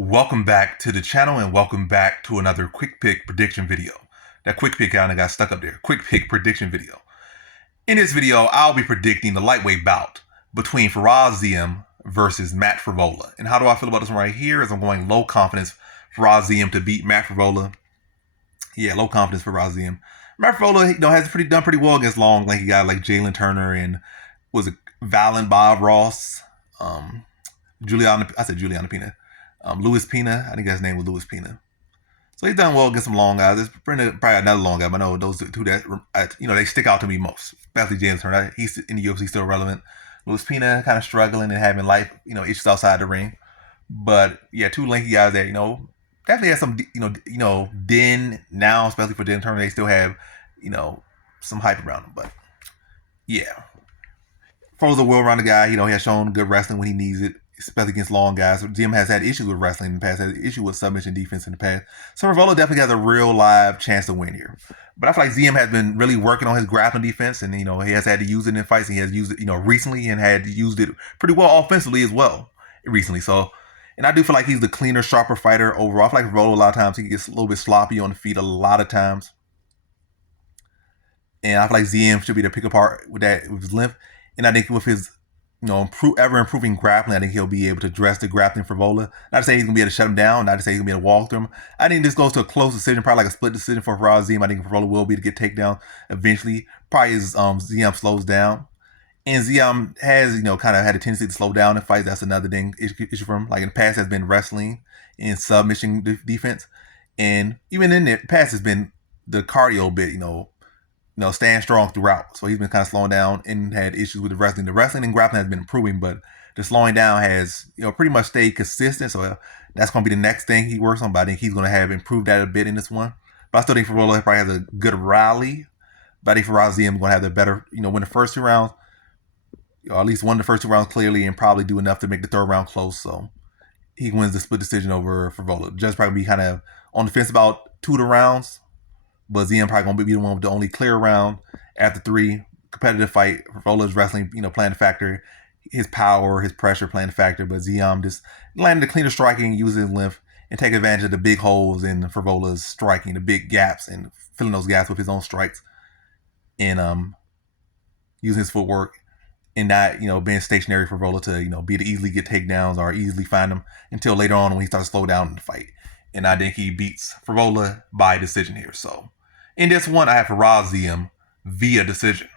Welcome back to the channel and welcome back to another quick pick prediction video. That quick pick kind of got stuck up there. Quick pick prediction video. In this video, I'll be predicting the lightweight bout between Ziam versus Matt Frevola. And how do I feel about this one right here? Is I'm going low confidence for Ziam to beat Matt Frevola. Yeah, low confidence for Ziam. Matt Frevola, has done pretty well against long, lanky guys like Jalen Turner and was it Valen Bob Ross, Juliana Pena. Louis Pena, I think his name was Louis Pena. So he's done well against some long guys. There's probably another long guy, but I know those two that they stick out to me most. Especially James Turner. He's in the UFC still relevant. Louis Pena kind of struggling and having life, issues outside the ring. But yeah, two lanky guys that definitely have some den now, especially for James Turner. They still have some hype around them. But yeah, Fro's a well-rounded guy. He has shown good wrestling when he needs it, especially against long guys. Ziam has had issues with wrestling in the past, had issues with submission defense in the past. So Frevola definitely has a real live chance to win here. But I feel like Ziam has been really working on his grappling defense, and he has had to use it in fights. He has used it, recently, and had used it pretty well offensively as well recently. So, and I do feel like he's the cleaner, sharper fighter overall. I feel like Frevola a lot of times he gets a little bit sloppy on the feet a lot of times. And I feel like Ziam should be the pick apart with his length. And I think with his ever improving grappling, I think he'll be able to address the grappling for Frevola. Not to say he's gonna be able to shut him down, not to say he's gonna be able to walk through him. I think this goes to a close decision, probably like a split decision for Ziam. I think Frevola will be to get takedown eventually. Probably as Ziam slows down. And Ziam has, kind of had a tendency to slow down in fights. That's another thing issue for him. Like in the past has been wrestling and submission defense. And even in the past has been the cardio bit, staying strong throughout. So he's been kind of slowing down and had issues with the wrestling. The wrestling and grappling has been improving, but the slowing down has, pretty much stayed consistent. So that's going to be the next thing he works on. But I think he's going to have improved that a bit in this one. But I still think Frevola probably has a good rally. But I think Ziam is going to have the better, win the first two rounds, or at least win the first two rounds clearly, and probably do enough to make the third round close. So he wins the split decision over Frevola. Just probably be kind of on the fence about 2 of the rounds. But Ziam probably going to be the one with the only clear round after 3. Competitive fight. Frevola's wrestling, playing the factor. His power, his pressure playing the factor. But Ziam just landed the cleaner striking, using his length, and take advantage of the big holes in Frevola's striking, the big gaps, and filling those gaps with his own strikes. And using his footwork. And not, being stationary for Frevola to, be to easily get takedowns or easily find them until later on when he starts to slow down in the fight. And I think he beats Frevola by decision here. So in this one, I have Ziam via decision.